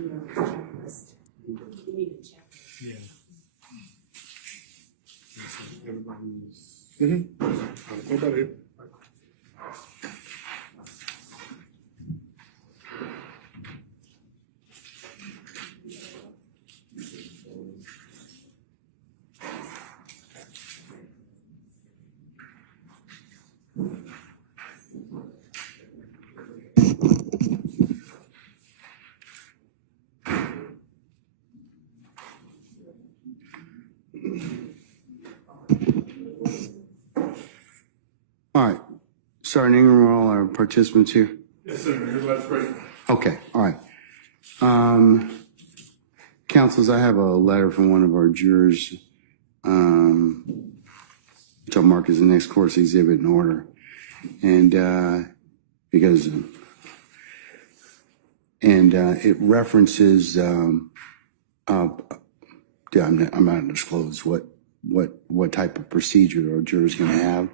Yeah. Everybody's. Go about it. All right. Sergeant Ingram, are all our participants here? Yes, sir. Everybody's great. Okay, all right. Councils, I have a letter from one of our jurors, which I'll mark as the next course exhibit in order. And it references, I'm not gonna disclose what type of procedure our juror's gonna have,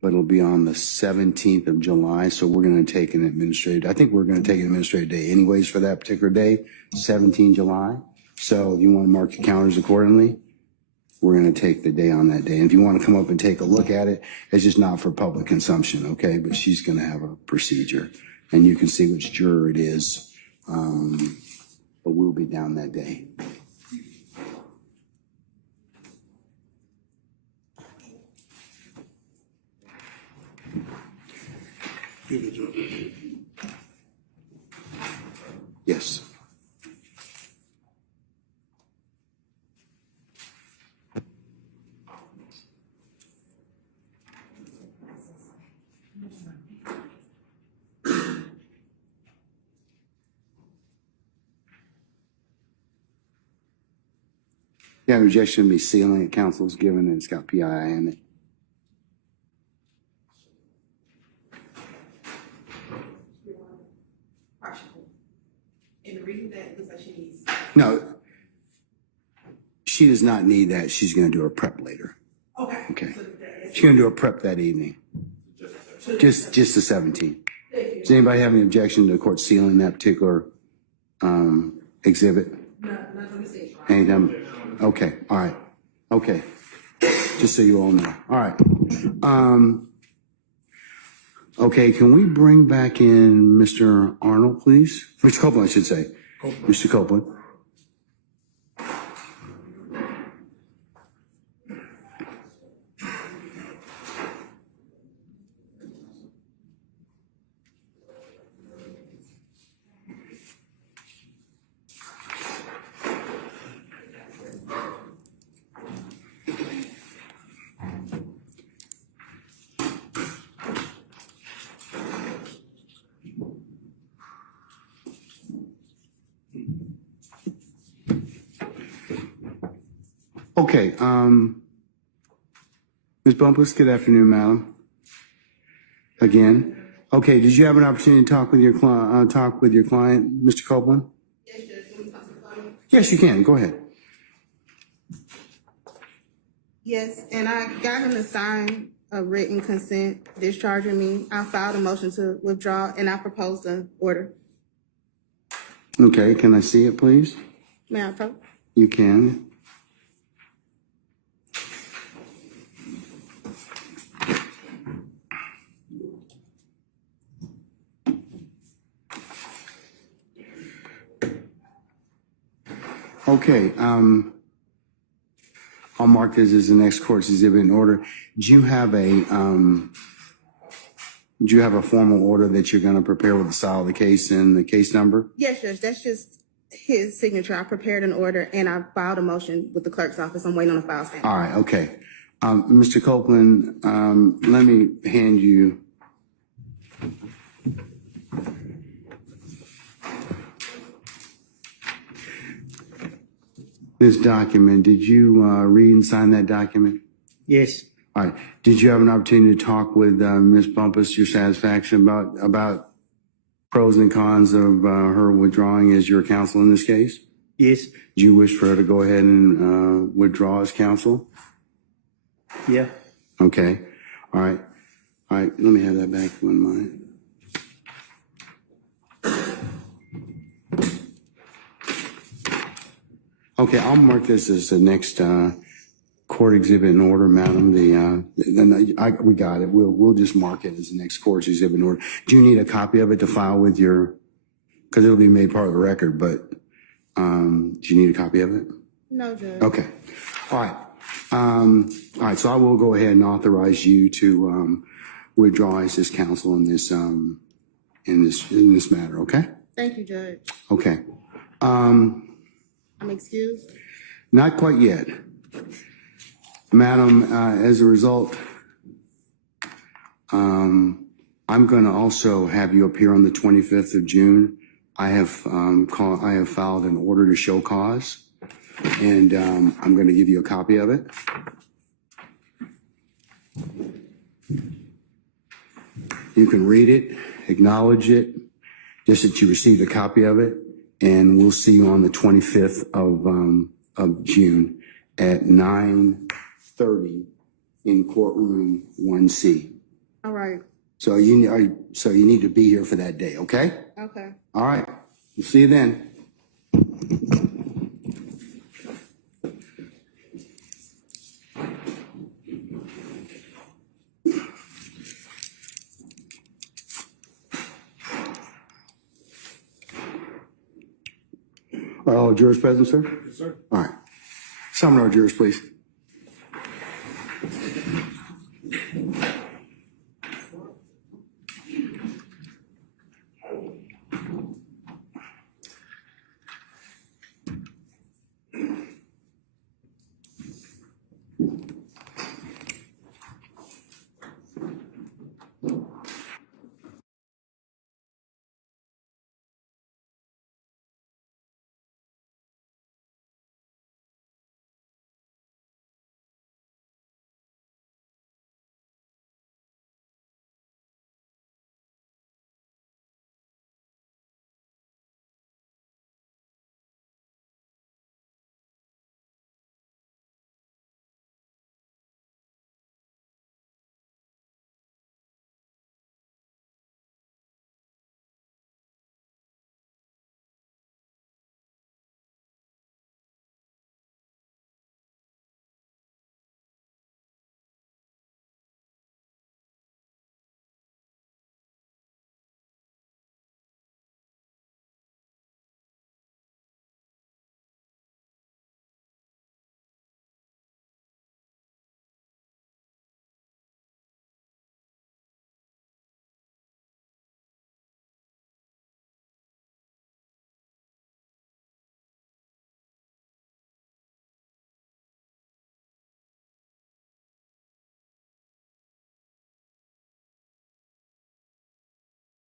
but it'll be on the 17th of July. So we're gonna take an administrative, I think we're gonna take an administrative day anyways for that particular day, 17 July. So if you wanna mark your calendars accordingly, we're gonna take the day on that day. And if you wanna come up and take a look at it, it's just not for public consumption, okay? But she's gonna have a procedure and you can see which juror it is. But we'll be down that day. Give it to him. Yes. Yeah, rejection be sealing it, council's given, and it's got PII in it. And reading that, looks like she needs. No, she does not need that. She's gonna do her prep later. Okay. Okay. So that- She's gonna do her prep that evening. Just the 17th. Does anybody have any objection to the court sealing that particular, exhibit? Not from the stage. Anytime? Okay, all right. Okay. Just so you all know. All right. Okay, can we bring back in Mr. Arnold, please? Mr. Copeland, I should say. Mr. Copeland. Okay, Ms. Bumpus, good afternoon, madam. Again. Okay, did you have an opportunity to talk with your client, Mr. Copeland? Yes, Judge, can we talk to the client? Yes, you can. Go ahead. Yes, and I got him to sign a written consent discharging me. I filed a motion to withdraw and I proposed an order. Okay, can I see it, please? May I approach? You can. Okay, I'll mark this as the next court's exhibit in order. Do you have a formal order that you're gonna prepare with the style of the case and the case number? Yes, Judge, that's just his signature. I prepared an order and I filed a motion with the clerk's office. I'm waiting on a file stamp. All right, okay. Mr. Copeland, let me hand you. This document, did you read and sign that document? Yes. All right. Did you have an opportunity to talk with Ms. Bumpus, your satisfaction about pros and cons of her withdrawing as your counsel in this case? Yes. Do you wish for her to go ahead and withdraw as counsel? Yeah. Okay. All right. All right. Let me have that back in mind. Okay, I'll mark this as the next, court exhibit in order, madam. We got it. We'll just mark it as the next court exhibit in order. Do you need a copy of it to file with your, because it'll be made part of the record, but, do you need a copy of it? No, Judge. Okay. All right. All right. So I will go ahead and authorize you to, withdraw as this counsel in this, in this matter. Okay. Thank you, Judge. Okay. I'm excused. Not quite yet. Madam, as a result, I'm going to also have you appear on the 25th of June. I have filed an order to show cause, and I'm going to give you a copy of it. You can read it, acknowledge it, just that you received a copy of it, and we'll see you on the 25th of June at 9:30 in courtroom 1C. All right. So you need to be here for that day, okay? Okay. All right. We'll see you then. Are all jurors present, sir? Yes, sir. All right. Summon our jurors, please.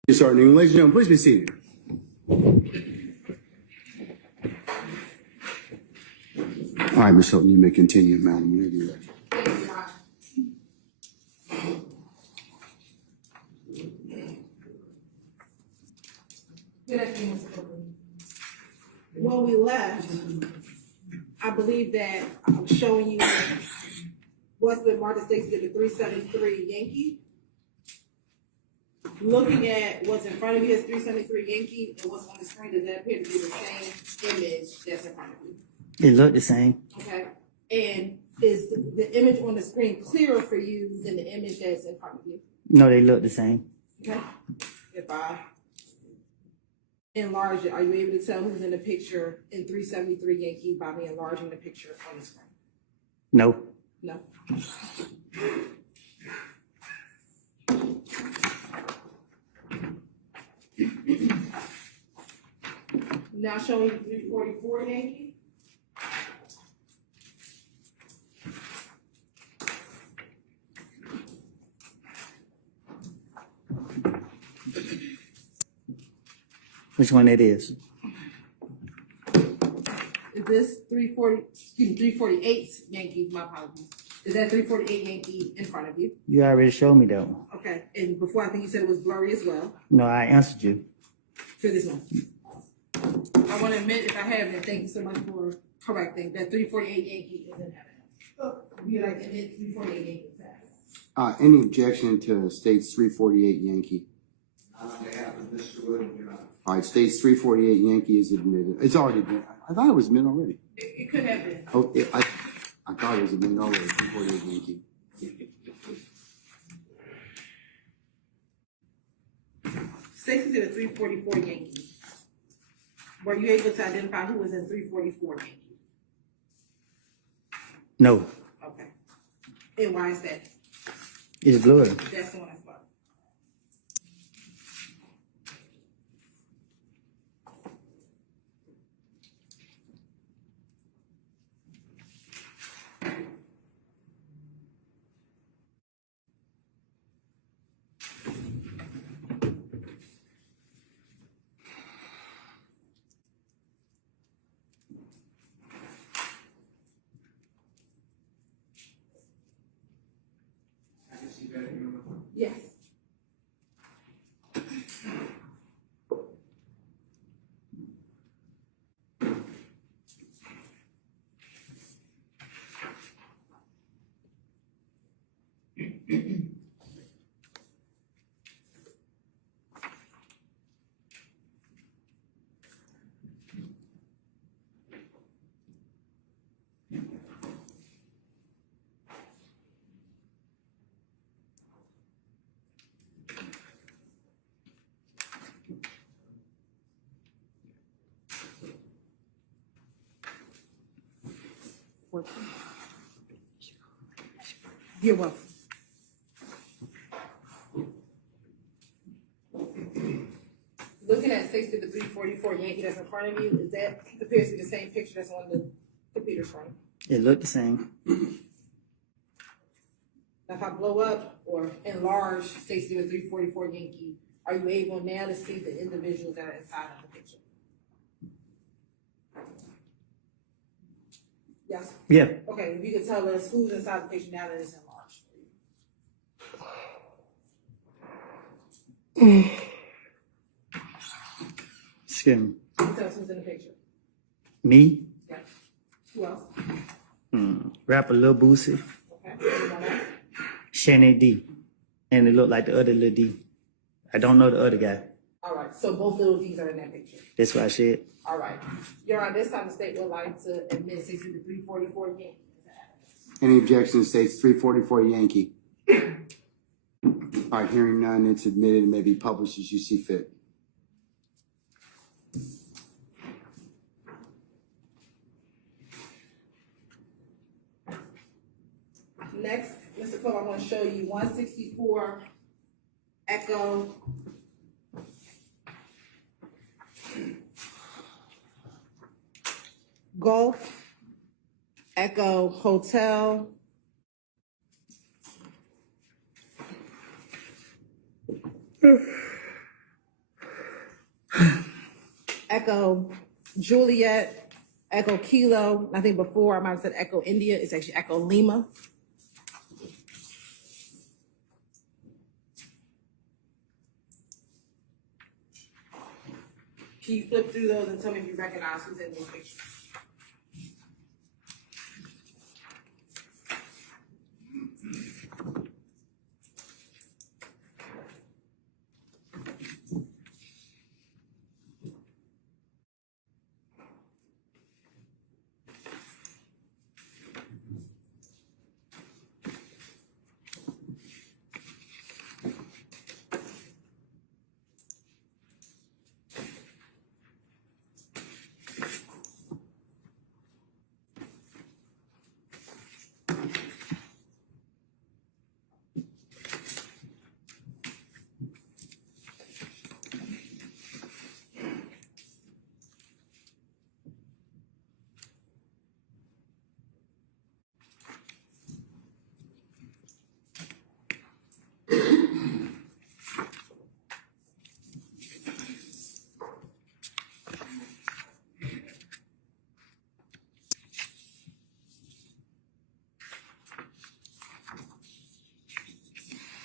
Yes, sir. Ladies and gentlemen, please be seated. All right, Ms. Hilton, you may continue, madam, whenever you're ready. Good afternoon, Mr. Copeland. When we left, I believe that I'm showing you what's been marked as Exhibit 373 Yankee. Looking at what's in front of you as 373 Yankee and what's on the screen, does that appear to be the same image that's in front of you? It looked the same. Okay, and is the image on the screen clearer for you than the image that's in front of you? No, they look the same. Okay, if I enlarge it, are you able to tell who's in the picture in 373 Yankee by me enlarging the picture on the screen? No. No. Now showing you 344 Yankee. Which one it is? Is this 348 Yankee? My apologies. Is that 348 Yankee in front of you? You already showed me that one. Okay, and before I think you said it was blurry as well. No, I answered you. For this one. I want to admit if I haven't, thank you so much for correcting that 348 Yankee isn't having it. Oh, you like to admit 348 Yankee is having it. Any objection to states 348 Yankee? All right, states 348 Yankee is admitted. It's already been, I thought it was admitted already. It could have been. Oh, I thought it was a Magnolia before it was Yankee. Stacy's in a 344 Yankee. Were you able to identify who was in 344 Yankee? No, Okay. And why is that? it's blurry. That's the one as well. Yes. You're welcome. Looking at 60 to 344 Yankee that's in front of you, is that appears to be the same picture that's on the computer screen? It looked the same. Now, if I blow up or enlarge Stacy with 344 Yankee, are you able now to see the individuals that are inside of the picture? Yes. Yeah, Okay, if you could tell us who's inside the picture now that it's enlarged for you. excuse me. Can you tell us who's in the picture? Me, Yes. Who else? rapper Lil Boosie, Okay. Anyone else? Shannon D, and it looked like the other Lil D. I don't know the other guy. All right, so both little D's are in that picture. That's what I said. All right. Your Honor, this time the state would like to admit 60 to 344 Yankee. Any objection states 344 Yankee. All right, hearing none, it's admitted and may be published as you see fit. Next, Mr. Cole, I want to show you 164 Echo. Golf, Echo Hotel. Echo Juliet, Echo Kilo. I think before I might have said Echo India. It's actually Echo Lima. Can you flip through those and tell me if you recognize who's in these pictures?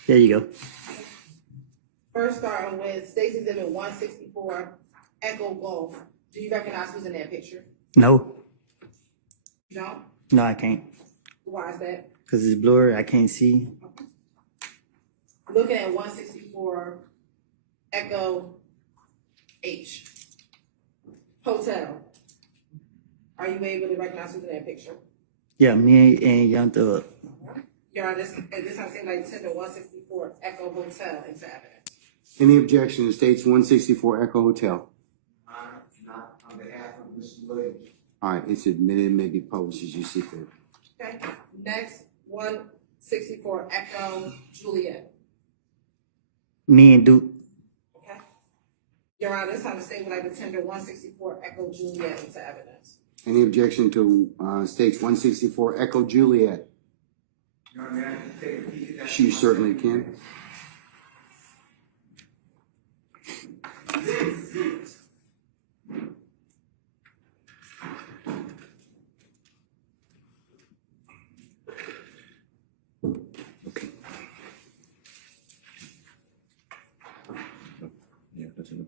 There you go. First, starting with Stacy's in 164 Echo Golf. Do you recognize who's in that picture? No, You don't? no, I can't. Why is that? Cause it's blurry. I can't see. Looking at 164 Echo H Hotel. Are you able to recognize who's in that picture? Yeah, me and Young Thug. Your Honor, this house seems like tender 164 Echo Hotel into evidence. Any objection to states 164 Echo Hotel? Not on behalf of Mr. Williams. All right, it's admitted and may be published as you see fit. Okay, next, 164 Echo Juliet. Me and Duke. Okay. Your Honor, this time the state would like to tender 164 Echo Juliet into evidence. Any objection to states 164 Echo Juliet? Your Honor, may I take a peek at that? You certainly can. Okay. Yeah, that's in the.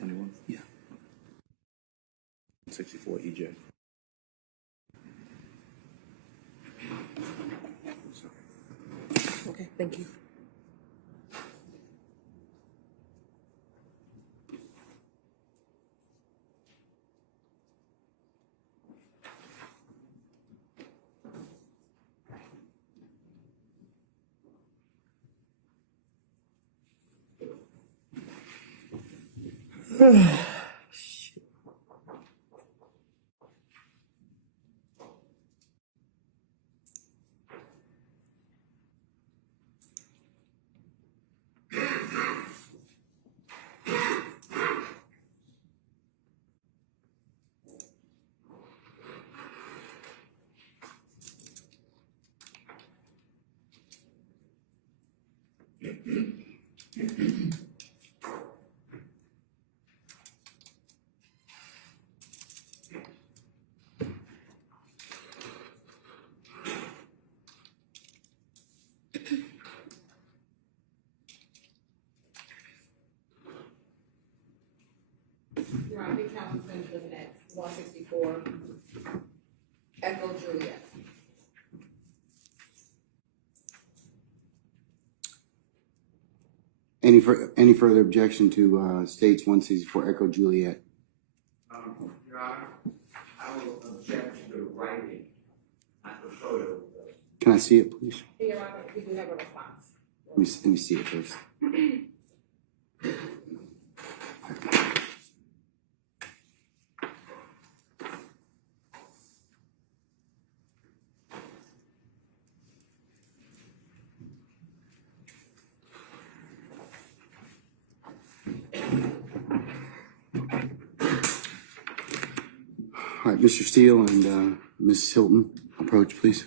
Anyone? Yeah. 64 EJ. Okay, thank you. Your Honor, the council's finished looking at 164 Echo Juliet. Any further objection to states 164 Echo Juliet? Your Honor, I will object to the writing, not the photo. Can I see it, please? Your Honor, we do have a response. Let me see it first. All right, Mr. Steele and Mrs. Hilton, approach, please.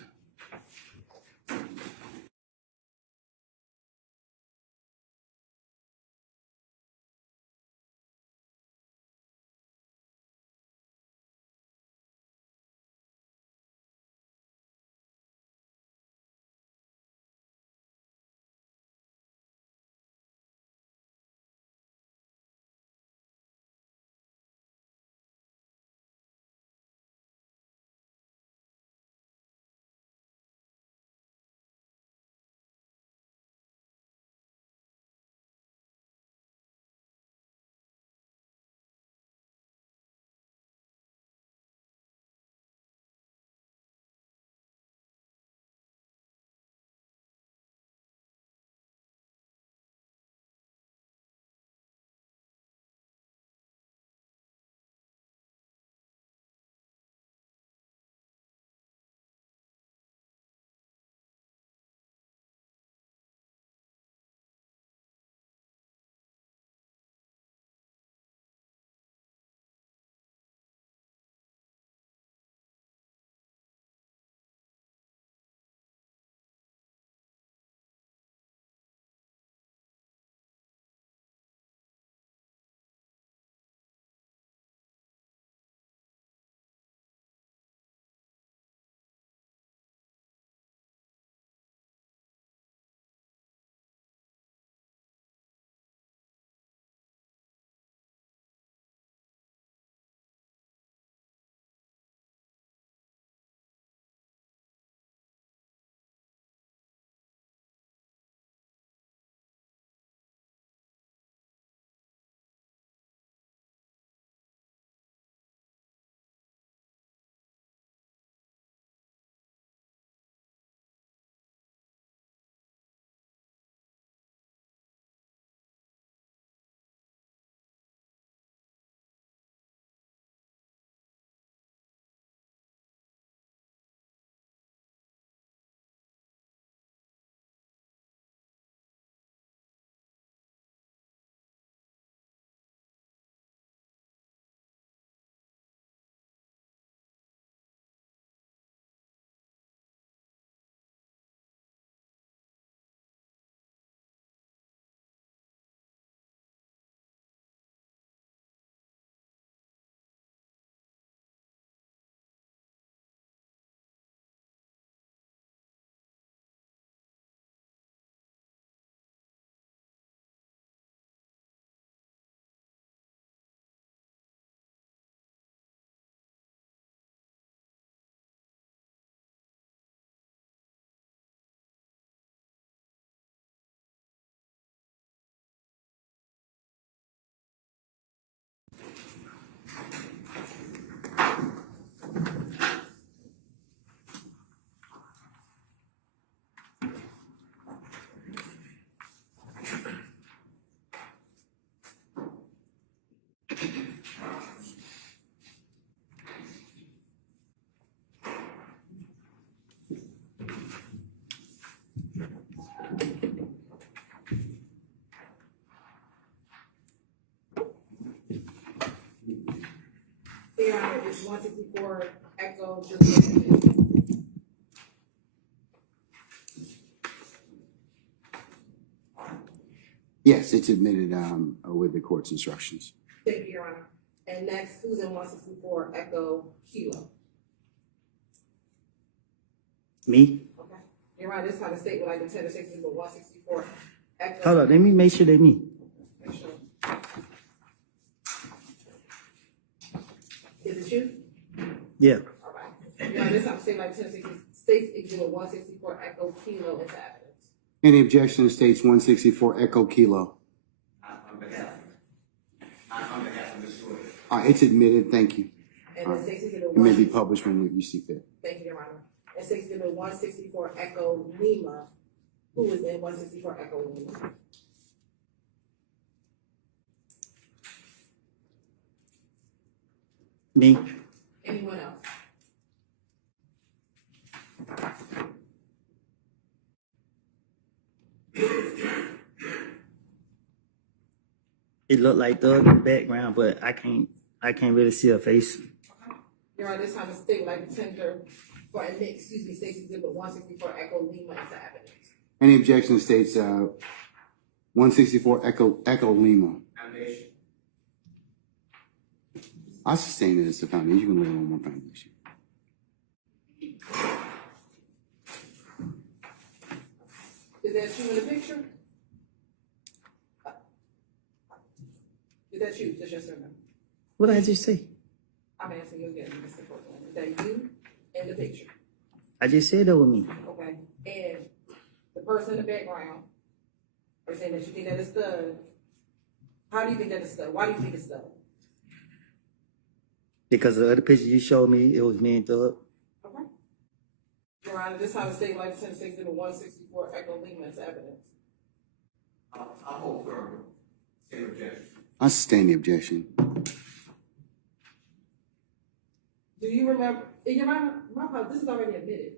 Your Honor, it's 164 Echo Juliet. Yes, it's admitted, with the court's instructions. Thank you, Your Honor. And next, who's in 164 Echo Kilo? Me? Okay. Your Honor, this time the state would like to attend the 164 Echo. Hold up, let me make sure they me. Make sure. Is it you? Yeah. All right. Your Honor, this time the state would like to attend the state's exhibit 164 Echo Kilo into evidence. Any objection to states 164 Echo Kilo? On behalf of Ms. Jordan. It's admitted, thank you. And the state's exhibit It may be 164. published when you see fit. Thank you, Your Honor. And state's exhibit 164 Echo Lima. Who is in 164 Echo Lima? Me? Anyone else? It looked like the other background, but I can't really see her face. Your Honor, this time the state would like to tender for state's exhibit 164 Echo Lima into evidence. Any objection to states, 164 Echo Lima? Foundation. I sustain it as a foundation. You can lay one more foundation. Is that you in the picture? Is that you? That's your surname. What did I just say? I'm asking you again, Mr. Cortland. Is that you in the picture? I just said that was me. Okay. And the person in the background are saying that you think that it's Stud. How do you think that it's Stud? Why do you think it's Stud? Because the other picture you showed me, it was me and Thug. Okay. Your Honor, this time the state would like to send exhibit 164 Echo Lima as evidence. I'll hold firm. Same objection. I sustain the objection. Do you remember, Your Honor, this is already admitted.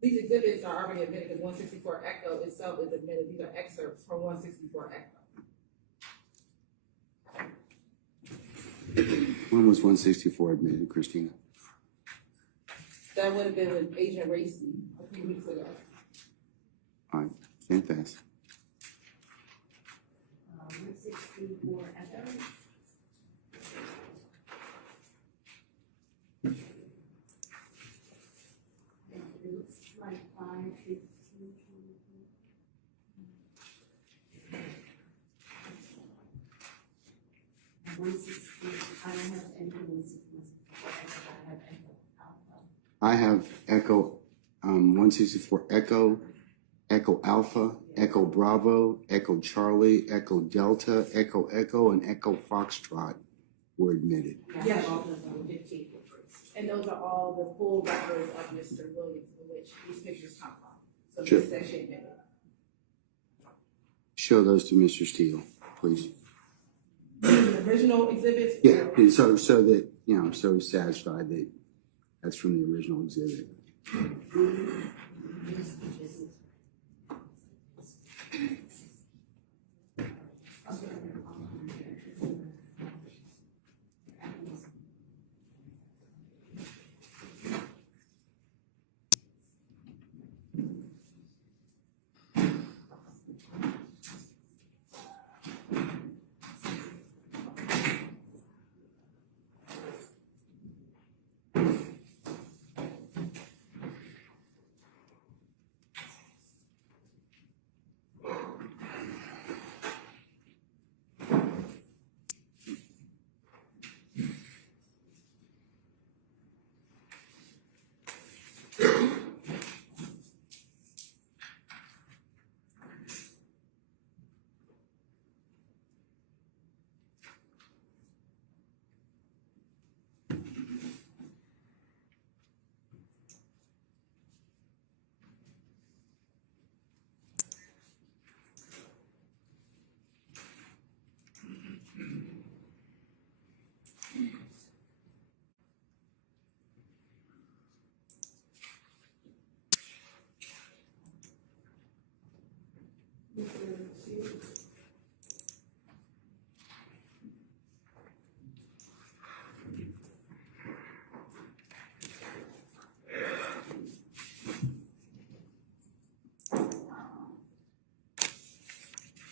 These exhibits are already admitted because 164 Echo itself is admitted. These are excerpts from 164 Echo. When was 164 admitted, Christina? That would have been with Agent Racy a few weeks ago. All right, stand fast. 164 Echo. It's like 5:15. 160. I don't have any 164 Echo. I have Echo Alpha. I have 164 Echo Alpha, Echo Bravo, Echo Charlie, Echo Delta, Echo Echo, and Echo Foxtrot were admitted. Yes. And those are all the full records of Mr. Williams in which these pictures come from. So Sure. this section admitted. Show those to Mr. Steele, please. The original exhibits? Yeah, and so that, so he's satisfied that that's from the original exhibit.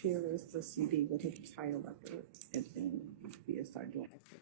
Here is the CD with his title after it, and then we start doing access.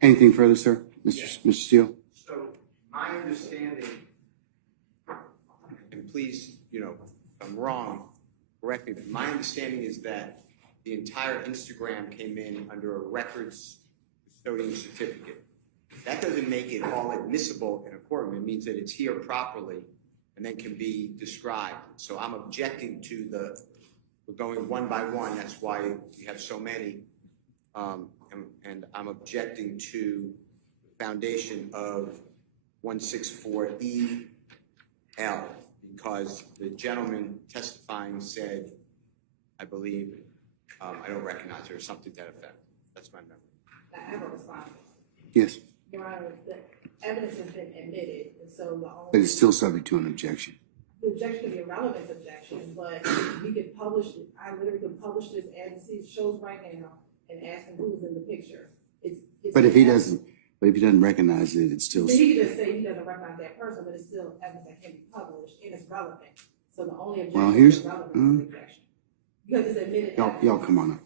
Anything further, sir? Mr. Steele? So my understanding, and please, if I'm wrong, correct me, but my understanding is that the entire Instagram came in under a records custodian certificate. That doesn't make it all admissible in a courtroom. It means that it's here properly and then can be described. So I'm objecting to we're going one by one. That's why we have so many. And I'm objecting to the foundation of 164EL because the gentleman testifying said, I believe, I don't recognize her, or something to that effect. That's my memory. I have a response. Yes, Your Honor, the evidence has been admitted, and so the but only, it's still subject to an objection. the objection could be a relevance objection, but we could publish it. I literally could publish this as it shows right now and ask him who's in the picture. It's But if he doesn't recognize it, it's still. Then he could just say he doesn't recognize that person, but it's still evidence that can be published and it's relevant. So the only Well, objection here's- is relevance objection. Because it's admitted. Y'all come on up.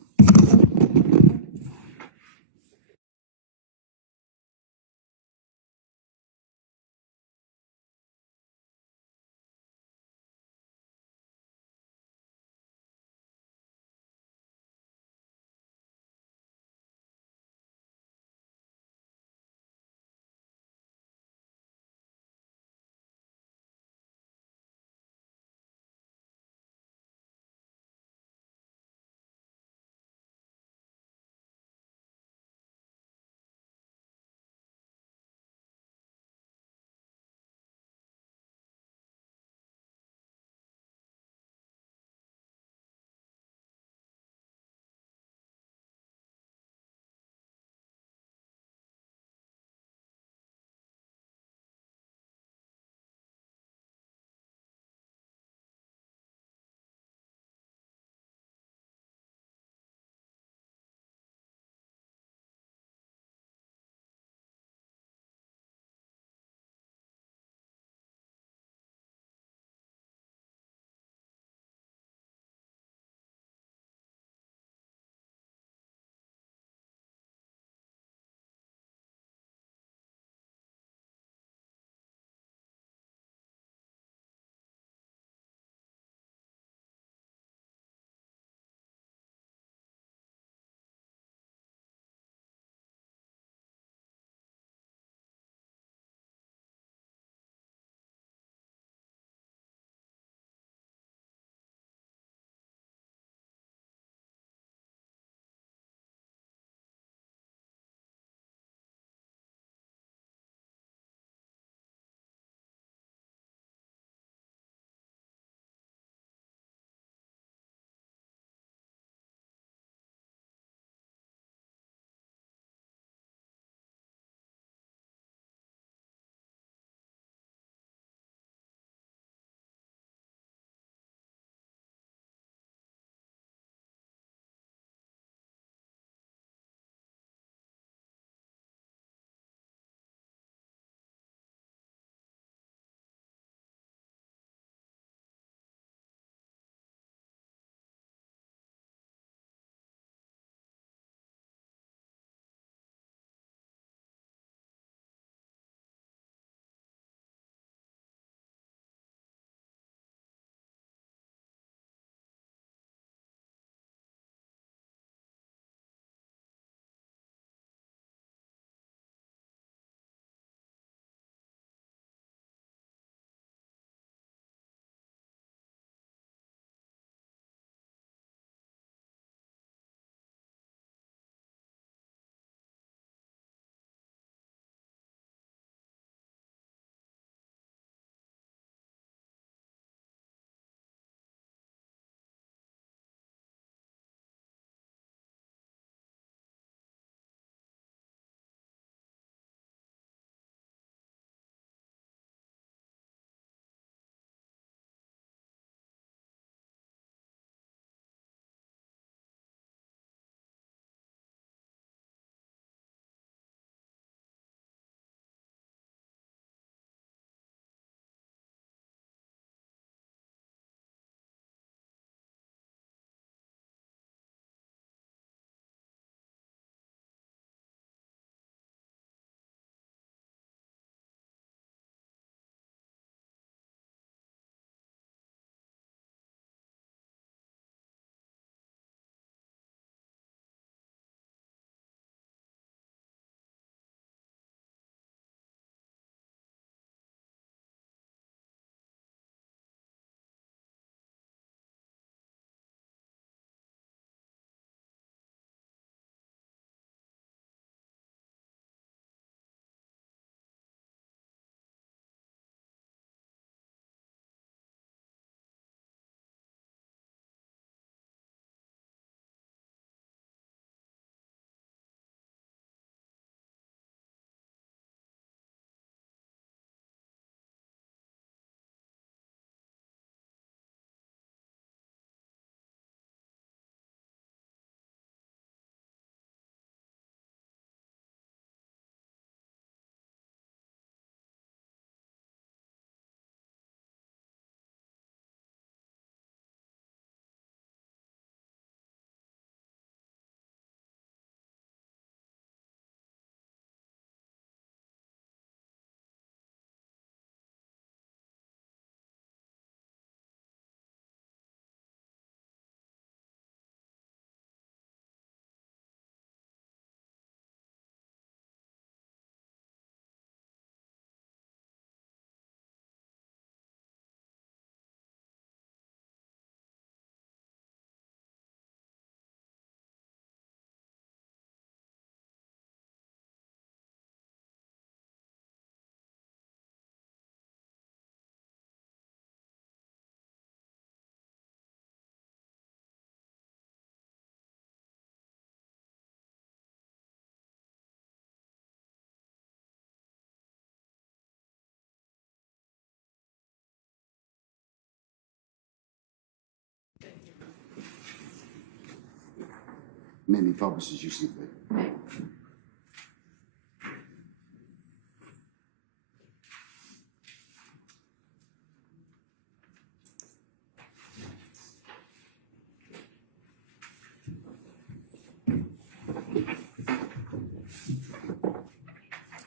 Maybe publish as you see fit.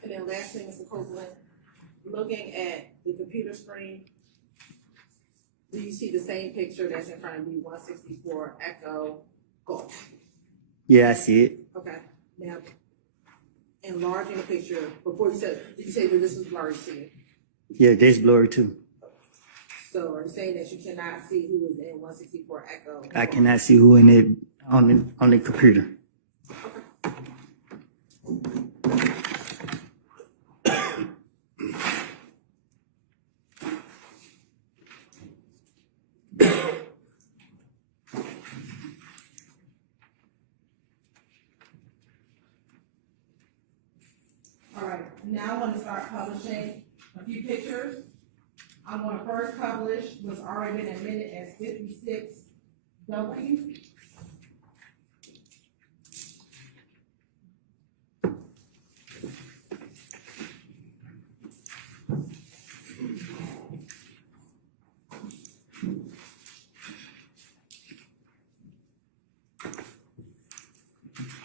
And then last thing, Mr. Copeland, looking at the computer screen, do you see the same picture that's in front of you, 164 Echo Golf? Yeah, I see it. Okay, now, enlarging the picture, before you said, did you say that this was blurry to you? Yeah, that's blurry too. So are you saying that you cannot see who is in 164 Echo? I cannot see who in it on the computer. All right, now I want to start publishing a few pictures. I'm going to first publish what's already been admitted as 56W.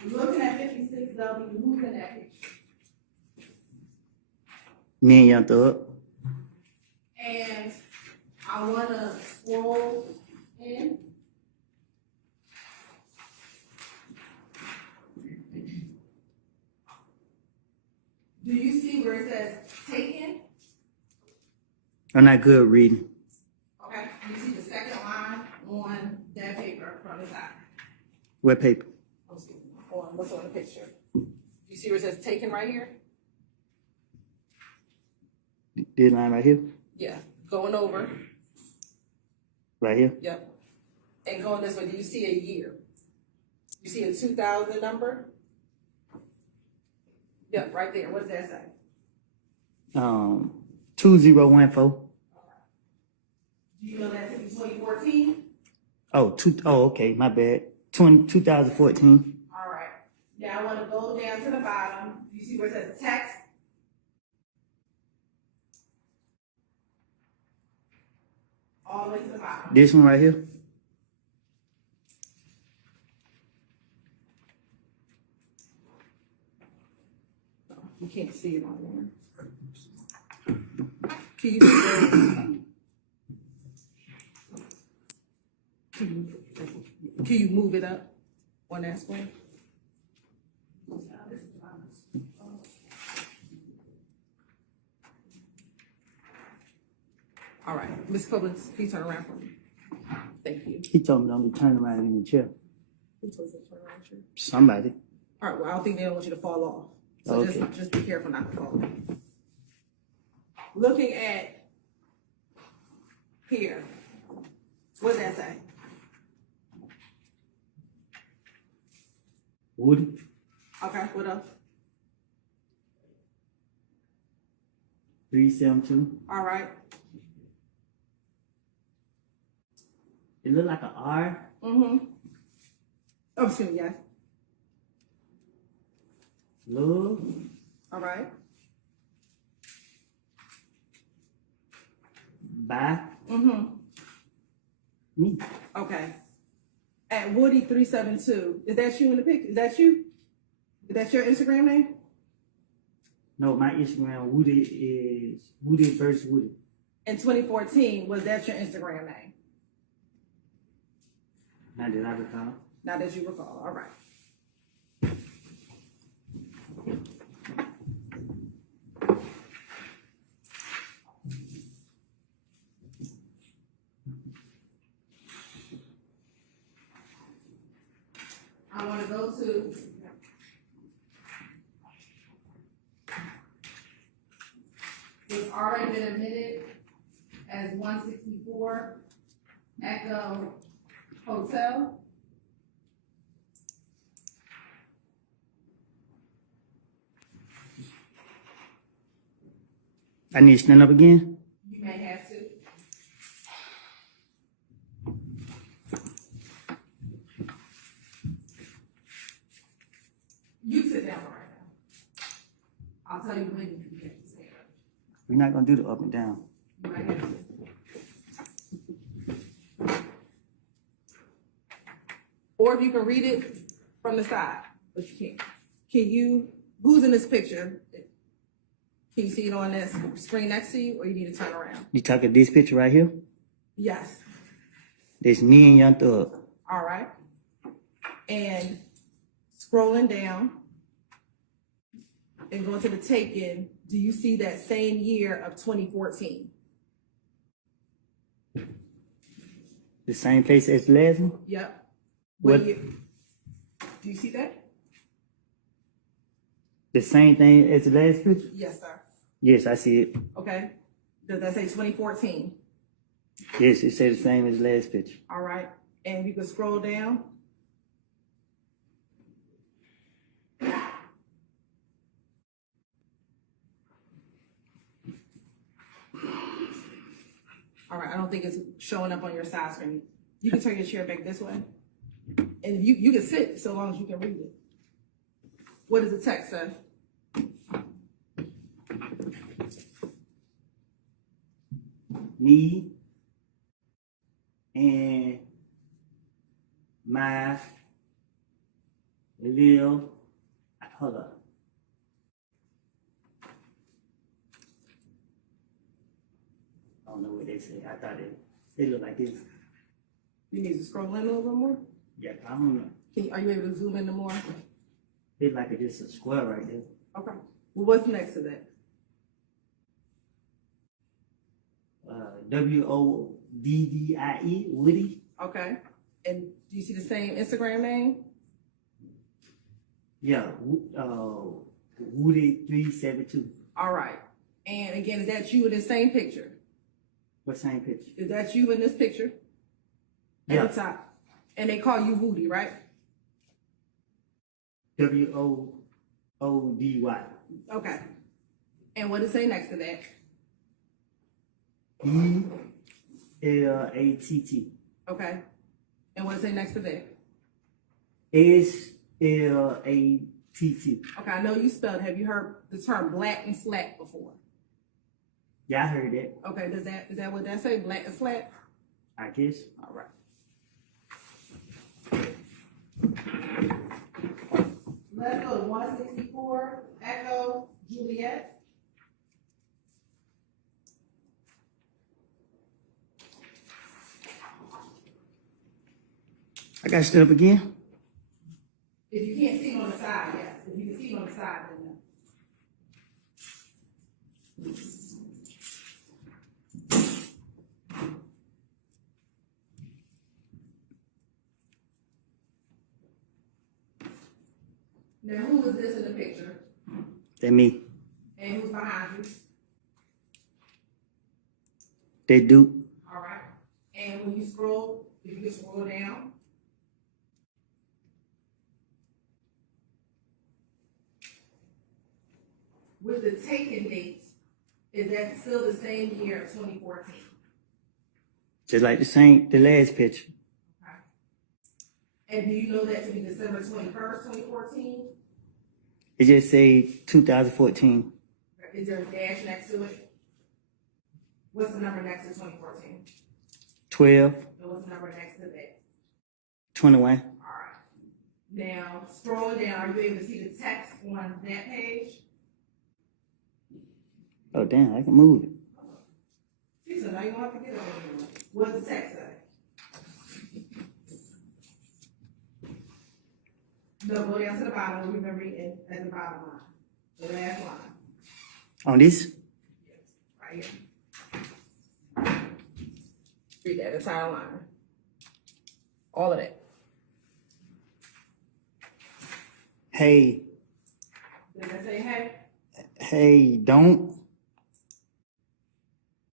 Looking at 56W, who's in that picture? Me and Young Thug. And I want to scroll in. Do you see where it says taken? I'm not good reading. Okay, you see the second line on that paper from the side. What paper? What's on the picture? You see where it says taken right here? This line right here? Yeah, going over, Right here? yep. And going this way, do you see a year? You see a 2000 number? Yep, right there, what does that say? 2014. Do you know that's in 2014? Okay, my bad. 2014. All right, now I want to go down to the bottom, you see where it says text? All the way to the bottom. This one right here? You can't see it on there. Can you see can you move it up on that screen? All right, Ms. Copeland, can you turn around for me? Thank you. He told me don't be turning around in the chair. Who told you to turn around, Shirley? Somebody. All right, well, I don't think they don't want you to fall off. So Okay. just be careful not to fall off. Looking at here, what does that say? Woody? Okay, what else? 372. All right. It look like an R. Mm-hmm. Oh, excuse me, yes. Love. All right. By Mm-hmm. me. Okay. At Woody 372, is that you in the picture? Is that you? Is that your Instagram name? No, my Instagram Woody is Woody versus Woody. In 2014, was that your Instagram name? Not that I recall. Not that you recall. All right. I want to go to what's already been admitted as 164 Echo Hotel. I need to stand up again. You may have to. I'll tell you when you get to stand up. We're not gonna do the up and down. You might have to. Or if you can read it from the side, but you can't. Can you, who's in this picture? Can you see it on this screen next to you, or you need to turn around? You talking this picture right here? Yes, There's me and Young Thug. all right. And scrolling down and going to the take-in, do you see that same year of 2014? The same place as the last one? Yep. What- year? Do you see that? The same thing as the last picture? Yes, sir. Yes, I see it. Okay. Does that say 2014? Yes, it says the same as the last picture. All right. And you can scroll down. All right, I don't think it's showing up on your side screen. You can turn your chair back this way. And you can sit so long as you can read it. What does the text say? Me and my little, hold up. I don't know what they say. I thought it looked like this. You need to scroll in a little bit more. Yeah, I don't know. Are you able to zoom in more? It's like it's just a square right there. Okay. Well, what's next to that? WODDIE, Woody. Okay. And do you see the same Instagram name? Yeah, Woody 372. All right. And again, is that you in the same picture? What same picture? Is that you in this picture? At Yeah. the top. And they call you Woody, right? WOODY. Okay. And what does it say next to that? ELATT. Okay. And what does it say next to that? SLATT. Okay, I know you spelled. Have you heard the term black and slack before? Yeah, I heard that. Okay, is that what that say? Black and slack? I guess. All right. Let's go to 164, Echo Juliet. I got stood up again. If you can't see it on the side, yes. If you can see it on the side, then no. Now, who is this in the picture? That me. And who's behind you? They do. All right. And when you scroll, if you can scroll down. With the taken dates, is that still the same year of 2014? Just like the last picture. Okay. And do you know that to be December 21st, 2014? It just say 2014. Is there a dash next to it? What's the number next to 2014? 12, And what's the number next to that? 21. All right. Now, scrolling down, are you able to see the text on that page? Oh, damn, I can move it. See, so now you don't have to get it anymore. What does the text say? No, go down to the bottom. We've been reading at the bottom line. The last line. On this? Right here. Read that entire line. All of that. Hey, Does that say hey? hey, don't.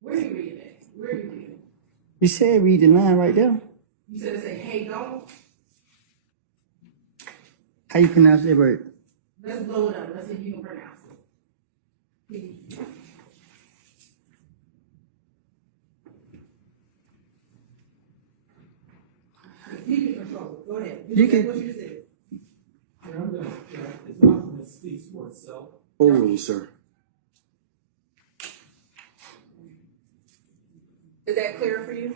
Where are you reading it? Where are you reading it? You said read the line right there. You said it say hey, don't? How you pronounce that word? Let's blow it up. Let's see if you can pronounce it. Please. You can control it. Go ahead. You can- What you said. The document speaks for itself. Oral, sir. Is that clear for you?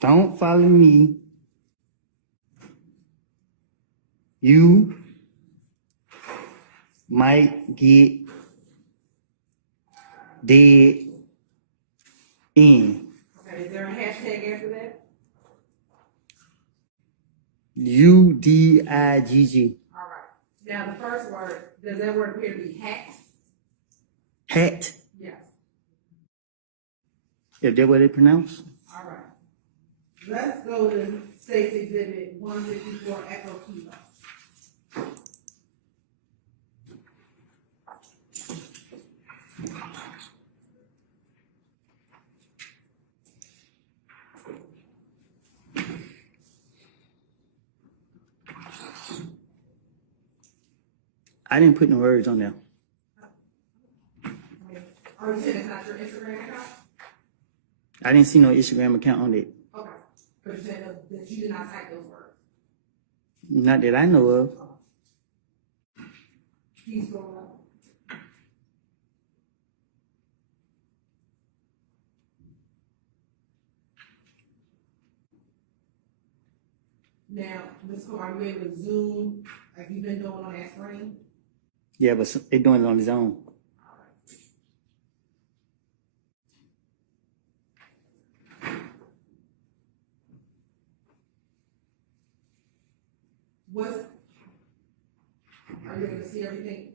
Don't follow me. You might get dead in. Okay, is there a hashtag after that? UDIGG. All right. Now, the first word, does that word appear to be hat? Hat. Yes. If that's what they pronounce. All right. Let's go to State's Exhibit 164 Echo Kilo. I didn't put no words on there. Are you saying it's not your Instagram account? I didn't see no Instagram account on it. Okay. But you said that you did not type those words. Not that I know of. Please go up. Now, Ms. Cole, are you able to zoom like you've been doing on that screen? Yeah, but they doing it on his own. What's, are you able to see everything?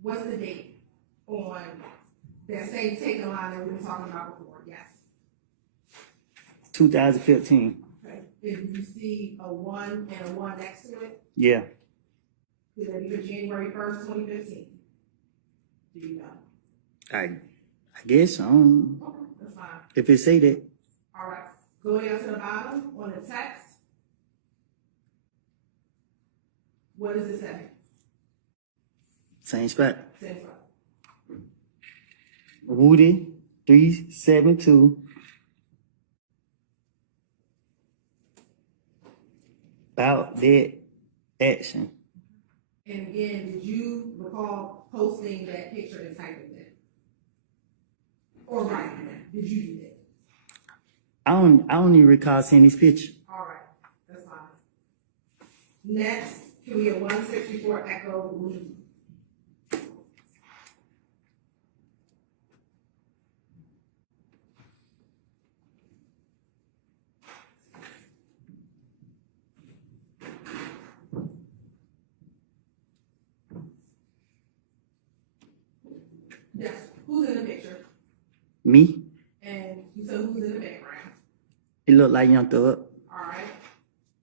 What's the date on that same taking line that we were talking about before? Yes. 2015. Okay. If you see a 1 and a 1 next to it, Yeah. could that be for January 1st, 2015? Do you know? I guess I don't. Okay, that's fine. If it say that. All right. Go down to the bottom on the text. What does it say? Same spot. Same spot. Woody 372. About that action. And again, did you recall posting that picture and typing it? Or writing it? Did you do that? I don't even recall seeing this picture. All right, that's fine. Next, can we get 164 Echo Lee? Yes, who's in the picture? Me? And you said who's in the background? It looked like Young Thug. All right.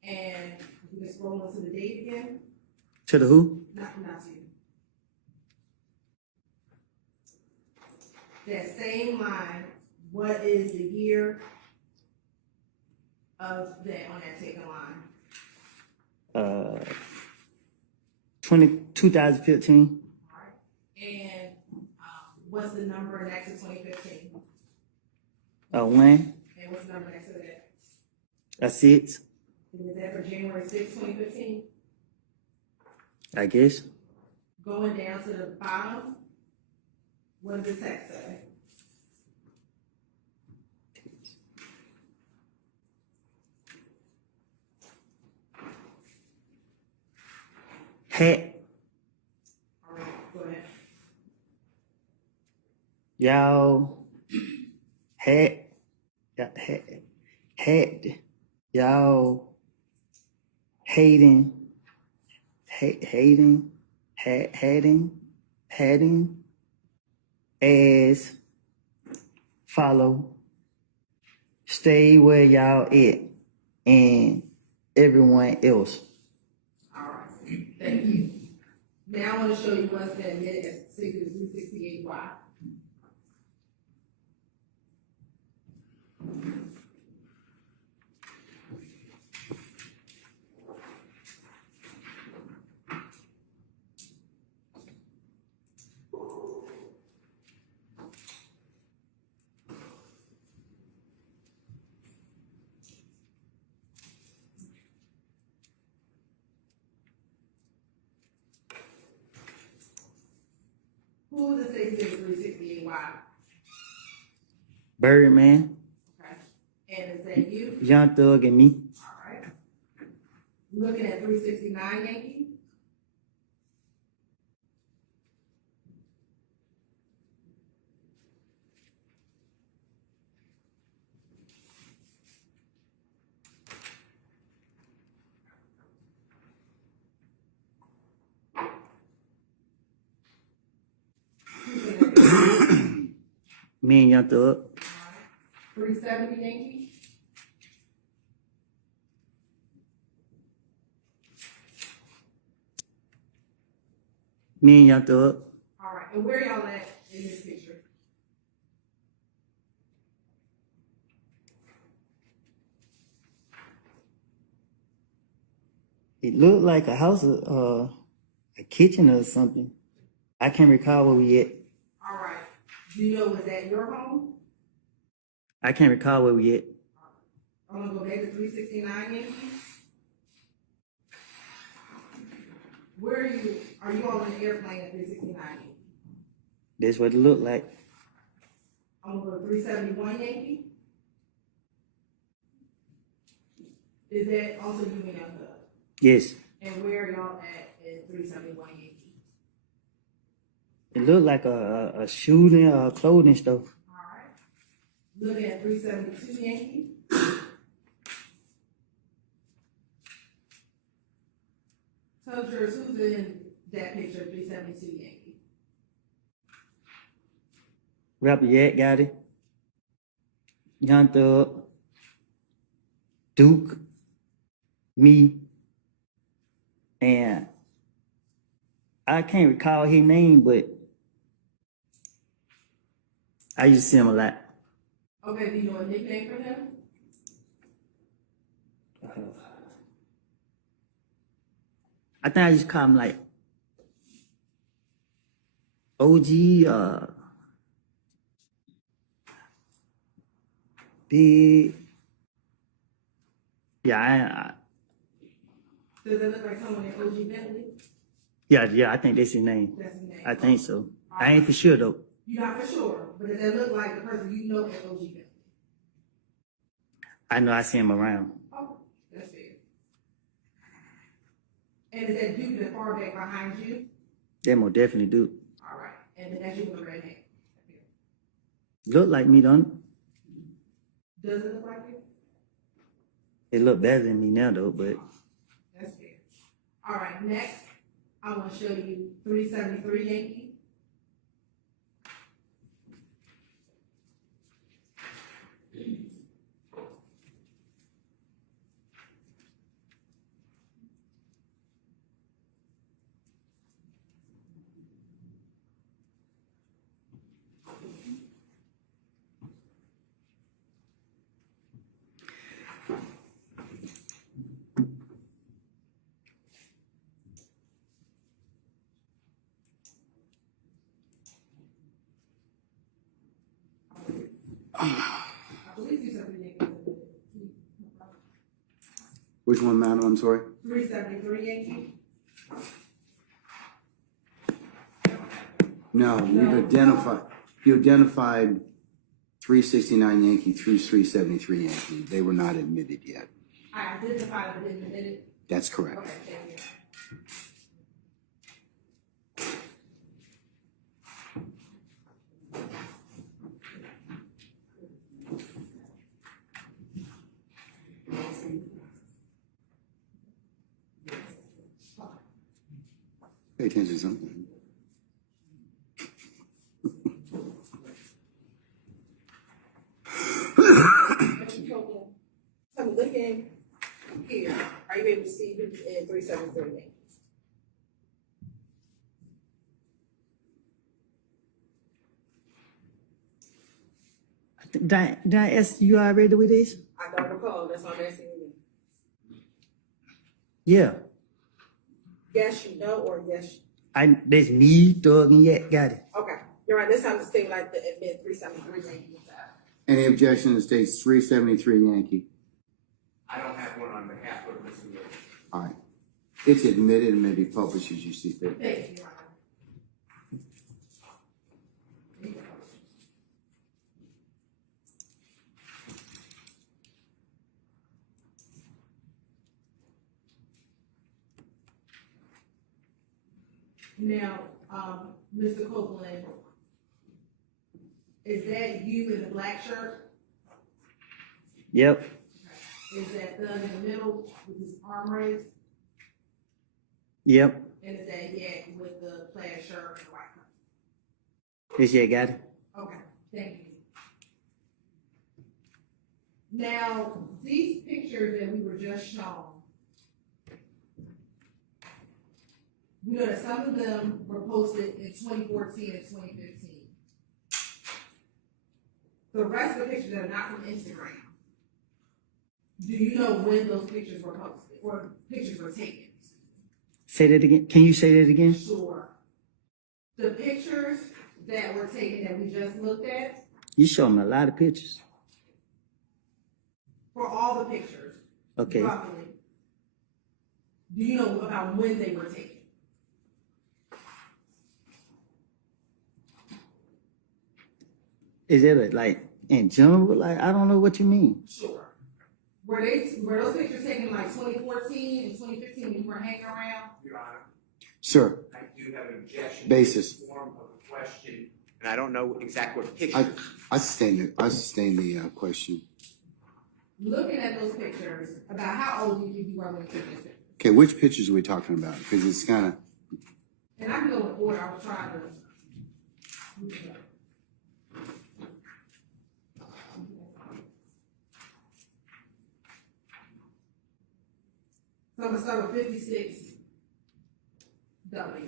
And you can scroll into the date again? To the who? Not to you. That same line, what is the year of that on that taken line? 2015. All right. And what's the number next to 2015? 1. And what's the number next to that? A 6. And is that for January 6, 2015? I guess. Going down to the bottom, what does the text say? Hat. All right, go ahead. Y'all. Hat. Hat. Y'all. Hating. Hating. Hatting. As. Follow. Stay where y'all at. And everyone else. All right, thank you. Now I want to show you what's been admitted as Exhibit 268Y. why? Birdman, Okay. And is that you? Young Thug, and me. All right. Looking at 369 Yankee. Me and Young Thug. 370 Yankee. Me and Young Thug. All right. And where y'all at in this picture? It looked like a house, a kitchen or something. I can't recall where we at. All right. Do you know, was that your home? I can't recall where we at. I'm gonna go back to 369 Yankee. Where are you on an airplane at 369 Yankee? That's what it looked like. I'm gonna go to 371 Yankee. Is that also you and Young Thug? Yes. And where are y'all at 371 Yankee? It looked like a shooting, clothing store. All right. Looking at 372 Yankee. Tell jurors who's in that picture, 372 Yankee. Rapper Yak got it. Young Thug. Duke. Me. And I can't recall his name, but I used to see him a lot. Okay, do you know a nickname for him? I think I just call him like OG, Big. Yeah, Does it look like someone in OG Bentley? yeah, I think that's his name. That's his name. I think so. I ain't for sure though. You're not for sure, but does that look like the person you know in OG Bentley? I know I see him around. Oh, that's fair. And is that Duke that far back behind you? That most definitely do. All right, and then that's you with the red hat. Look like me, don't it? Does it look like you? It look better than me now though, but That's fair. All right, next, I want to show you 373 Yankee. I believe you said the Yankee. Which one, madam? I'm sorry. 373 Yankee. No, you identified 369 Yankee through 373 Yankee. They were not admitted yet. I identified it in the minute. That's correct. Okay, thank you. Pay attention to something. I'm looking here. Are you able to see who's in 373 Yankee? did I ask you already with this? I don't recall. That's why I'm asking you. Yeah. Yes, you know, or yes. That's me, Thug, and Yak got it. Okay, you're right. This time it seemed like the admit 373 Yankee was out. Any objection to states 373 Yankee? I don't have one on behalf of Mr. Miller. All right. It's admitted and may be published as you see fit. Thank you, Your Now, Mr. Copeland, is that you in the black shirt? Yep. Is that Thug in the middle with his arm raised? Yep. And is that Yak with the plaid shirt and the white coat? This year got it. Okay, thank you. Now, these pictures that we were just shown, we know that some of them were posted in 2014 and 2015. The rest of the pictures that are not from Instagram, do you know when those pictures were posted or pictures were taken? Say that again. Can you say that again? Sure. The pictures that were taken that we just looked at, You showed me a lot of pictures. for all the pictures, Okay. roughly, do you know about when they were taken? Is it like in general? Like, I don't know what you mean. Sure. Were those pictures taken like 2014 and 2015 when you were hanging around? Your Honor, Sir, I do have an objection. Basis. To the form of the question, and I don't know exactly what picture. I sustain the question. Looking at those pictures, about how old do you think you were when you took this picture? Okay, which pictures are we talking about? Because it's kind of, And I can go in order, I was trying to. So I'm gonna start with 56 W.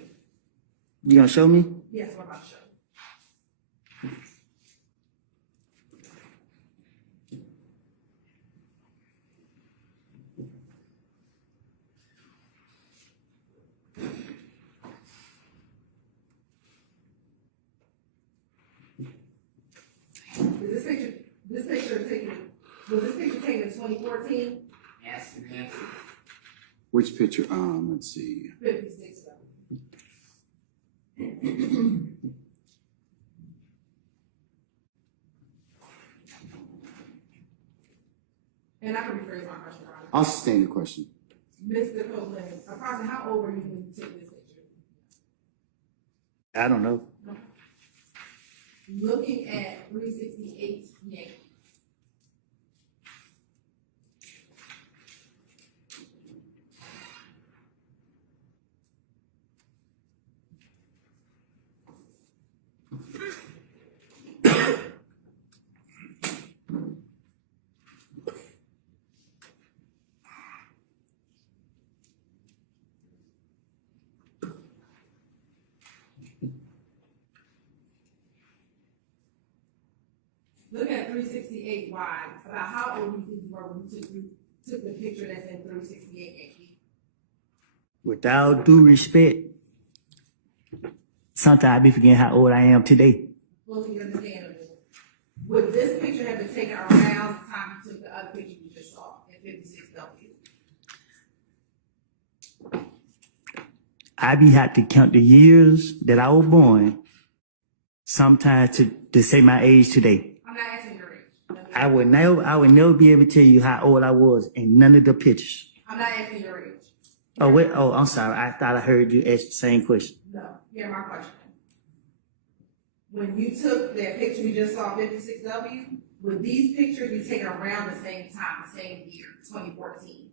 You gonna show me? Yes, what about show? Is this picture taken, was this picture taken in 2014? Yes, Nancy. which picture? Let's see. 56 W. And I can rephrase my question, Your Honor. I'll sustain the question. Mr. Copeland, approximately how old were you when you took this picture? I don't know. Looking at 368 Yankee. Looking at 368 Y, about how old do you think you were when you took the picture that's in 368 Yankee? With all due respect, sometimes I be forgetting how old I am today. Well, you understand, would this picture have been taken around the time you took the other picture you just saw in 56 W? I be had to count the years that I was born, sometimes to say my age today. I'm not asking your age. I would never be able to tell you how old I was in none of the pictures. I'm not asking your age. Oh wait, oh I'm sorry. I thought I heard you ask the same question. No, hear my question. When you took that picture you just saw, 56W, would these pictures be taken around the same time, the same year, 2014?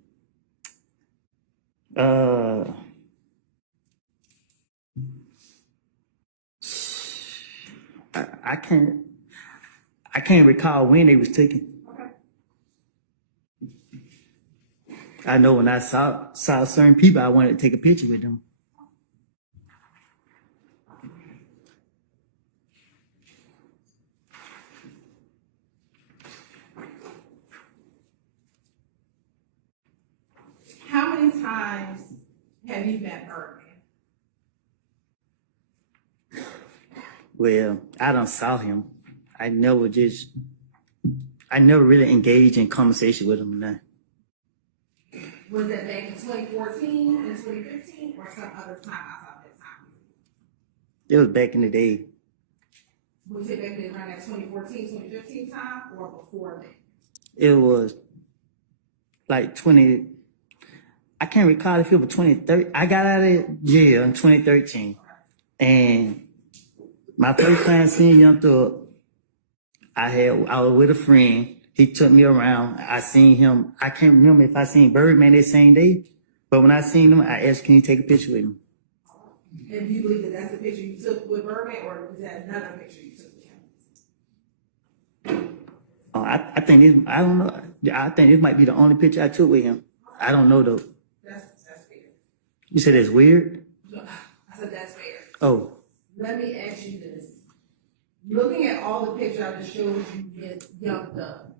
I can't recall when they was taken. Okay. I know when I saw certain people, I wanted to take a picture with them. How many times have you met Birdman? Well, I done saw him. I never really engaged in conversation with him. Now. Was that back in 2014 and 2015 or some other time outside that time? It was back in the day. Was it back in around that 2014, 2015 time or before that? It was like 20. I can't recall if it was 2013. I got out of jail in 2013. Okay. And my first time seeing Young Thug, I was with a friend. He took me around. I seen him. I can't remember if I seen Birdman that same day, but when I seen him, I asked, "Can you take a picture with him?" And do you believe that that's the picture you took with Birdman, or is that another picture you took with him? I think this. I don't know. I think this might be the only picture I took with him. I don't know though. That's fair. You said it's weird. No, I said that's fair. Oh, Let me ask you this. Looking at all the pictures I just showed you with Young Thug,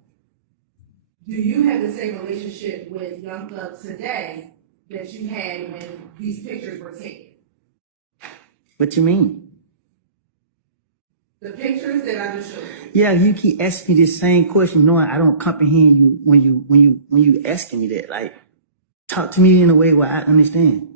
do you have the same relationship with Young Thug today that you had when these pictures were taken? what you mean? The pictures that I just showed you. Yeah, you keep asking me this same question, knowing I don't comprehend you when you asking me that. Like, talk to me in a way where I understand.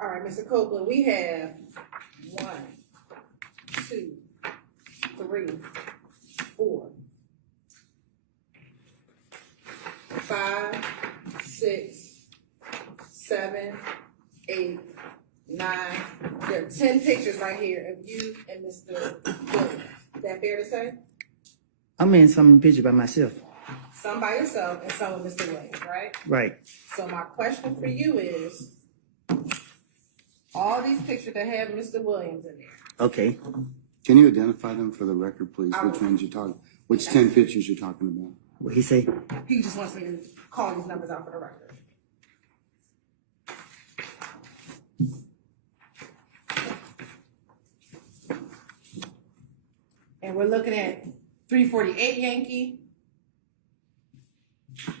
All right, Mr. Copeland, we have 1, 2, 3, 4, 5, 6, 7, 8, 9. There are 10 pictures right here of you and Mr. Williams. Is that fair to say? I'm in some picture by myself. Some by yourself and some with Mr. Williams, right? Right. So my question for you is, all these pictures that have Mr. Williams in there, Okay. Can you identify them for the record, please? Which ones you're talking, which 10 pictures you're talking about? What he say? he just wants me to call these numbers out for the record. And we're looking at 348 Yankee.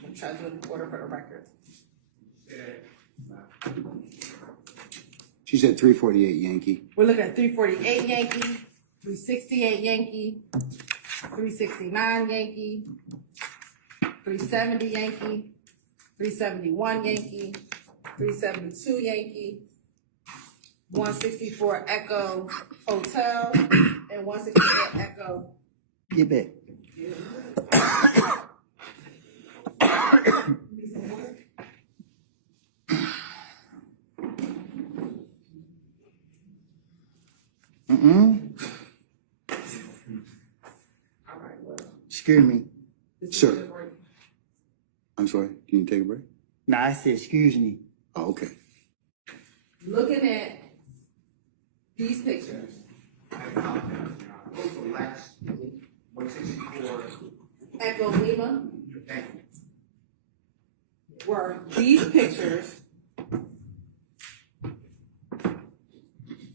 I'm trying to do it in order for the record. She said 348 Yankee. We're looking at 348 Yankee, 368 Yankee, 369 Yankee, 370 Yankee, 371 Yankee, 372 Yankee, 164 Echo Hotel, and 164 Echo. Get back. All right, well, Excuse me. this is Sure. good for you. I'm sorry, can you take a break? Nah, I said excuse me. Oh, okay. Looking at these pictures, Lex, 164. Echo Lima, Thank you. were these pictures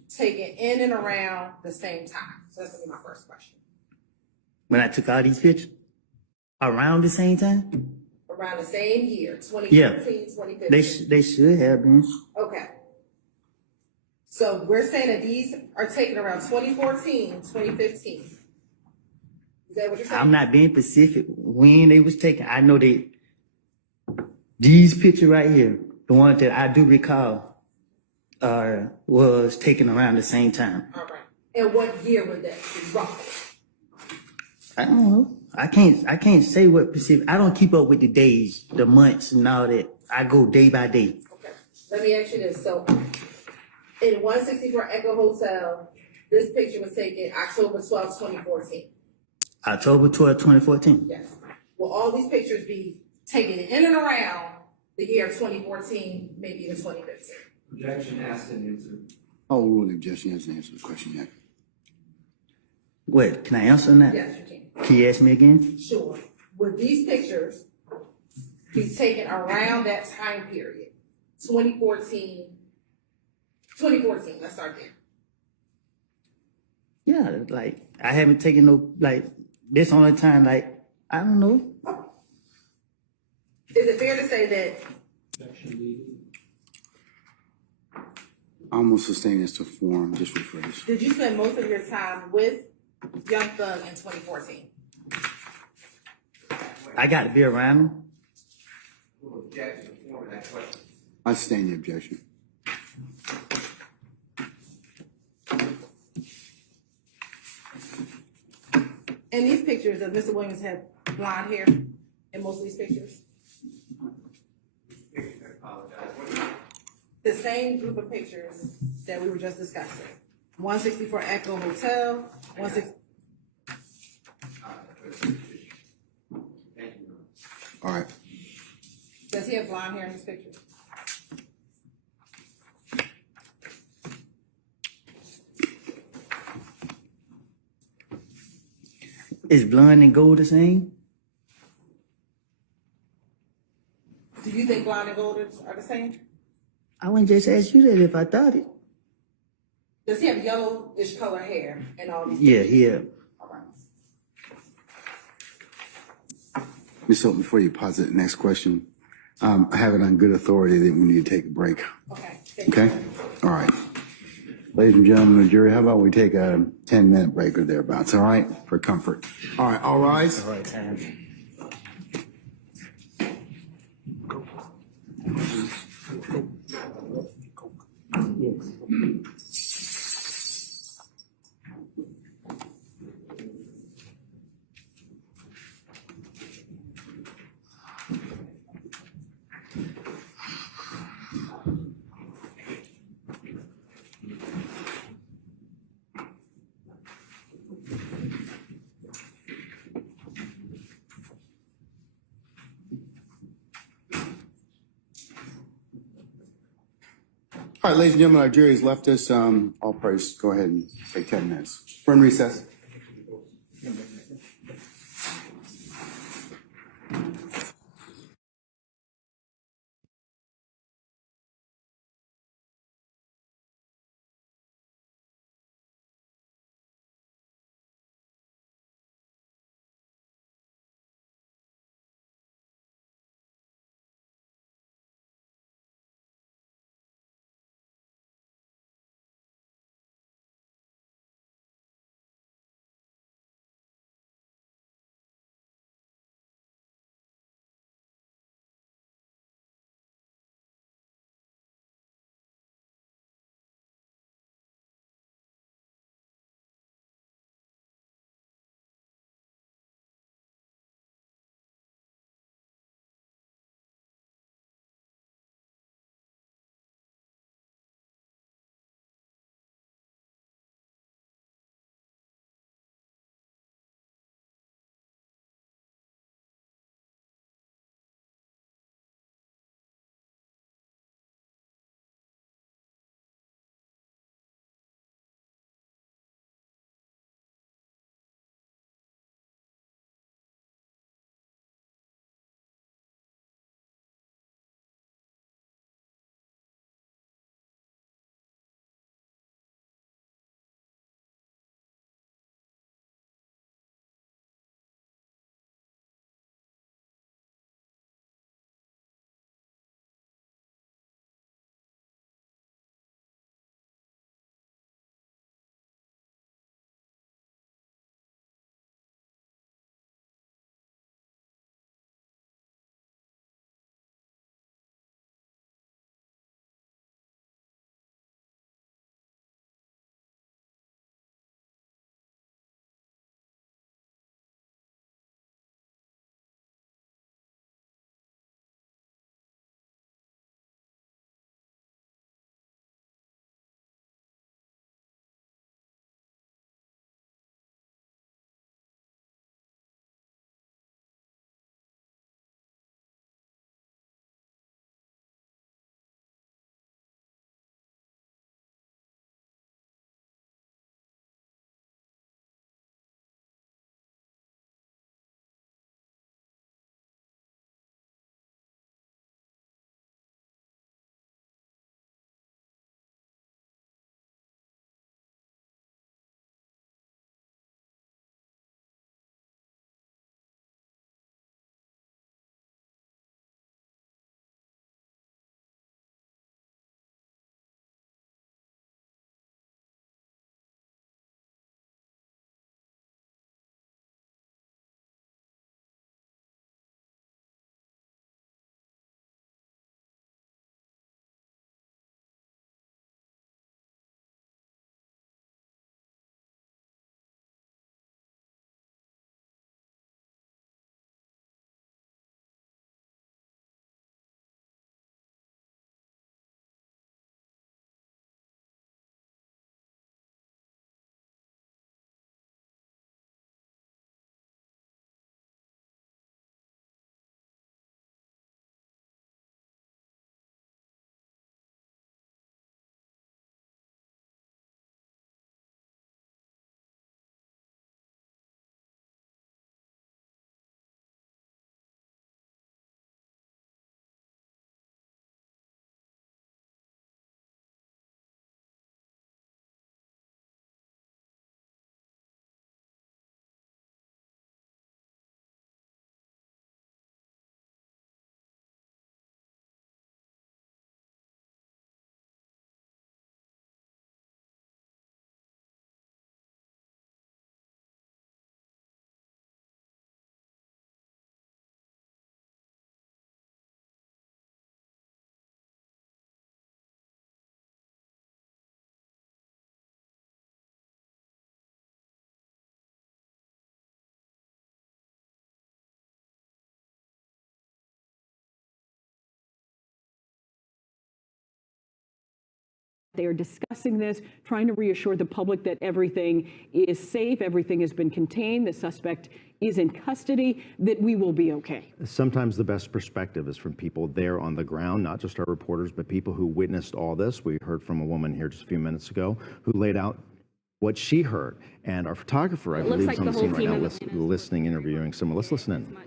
taken in and around the same time? So that's gonna be my first question. When I took all these pictures around the same time, Around the same year, 2014, 2015. they should have been. Okay. So we're saying that these are taken around 2014, 2015. Is that what you're saying? I'm not being specific when they was taken. I know these pictures right here, the one that I do recall, was taken around the same time. All right. And what year would that be roughly? I don't know. I can't say what specific. I don't keep up with the days, the months, and all that. I go day by day. Okay. Let me ask you this. So in 164 Echo Hotel, this picture was taken October 12, 2014. October 12, 2014. Yes. Will all these pictures be taken in and around the year 2014, maybe even 2015? Objection asked and answered. Oh, rule the objection hasn't answered the question yet. Wait, can I answer on that? Yes, you can. Can you ask me again? Sure. Would these pictures be taken around that time period, 2014, let's start there. Yeah, like I haven't taken no like this only time. Like I don't know. Is it fair to say that I almost sustained this to form, just rephrase. did you spend most of your time with Young Thug in 2014? I got to be around him. Who objects to the form of that question? I sustain the objection. In these pictures, does Mr. Williams have blonde hair in most of these pictures? I apologize. What- The same group of pictures that we were just discussing. 164 Echo Hotel, 160. Thank you. All right. Does he have blonde hair in his picture? Is blonde and gold the same? Do you think blonde and gold are the same? I wouldn't just ask you that if I thought it. Does he have yellowish color hair in all these? Yeah, yeah. All right. Ms. Hilton, before you pause it, next question. I have it on good authority that we need to take a break. Okay. Thank you. Okay? All right. Ladies and gentlemen of the jury, how about we take a 10-minute break or thereabouts, all right? For comfort. All right, all rise. All right, time. All right, ladies and gentlemen, our jury has left us. All parties, go ahead and take 10 minutes. We're in recess. They are discussing this, trying to reassure the public that everything is safe, everything has been contained, the suspect is in custody, that we will be okay. Sometimes the best perspective is from people there on the ground, not just our reporters, but people who witnessed all this. We heard from a woman here just a few minutes ago who laid out what she heard. And our photographer, I believe, is on the scene right now, listening, interviewing someone. Let's listen in.